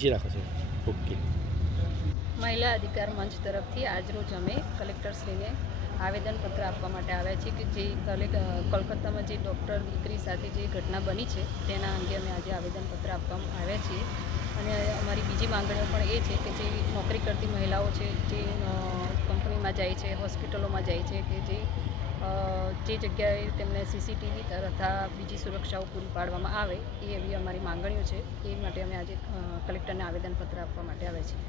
નીચે રાખો છો. ઓકે. મહિલા અધિકાર મંચ તરફથી આજરોજ અમે કલેક્ટરશ્રીને આવેદનપત્ર આપવા માટે આવ્યા છીએ કે જે કોલકાતામાં જે ડૉક્ટર દીકરી સાથે જે ઘટના બની છે તેના અંગે અમે આજે આવેદનપત્ર આપવા આવ્યા છીએ. અને અમારી બીજી માંગણીઓ પણ એ છે કે જે નોકરી કરતી મહિલાઓ છે, જે કંપનીમાં જાય છે, હોસ્પિટલોમાં જાય છે, કે જે જગ્યાએ તેમને સીસીટીવી તથા બીજી સુરક્ષાઓ પૂરી પાડવામાં આવે એ એવી અમારી માંગણીઓ છે. એ માટે અમે આજે કલેક્ટરને આવેદનપત્ર આપવા માટે આવ્યા છીએ.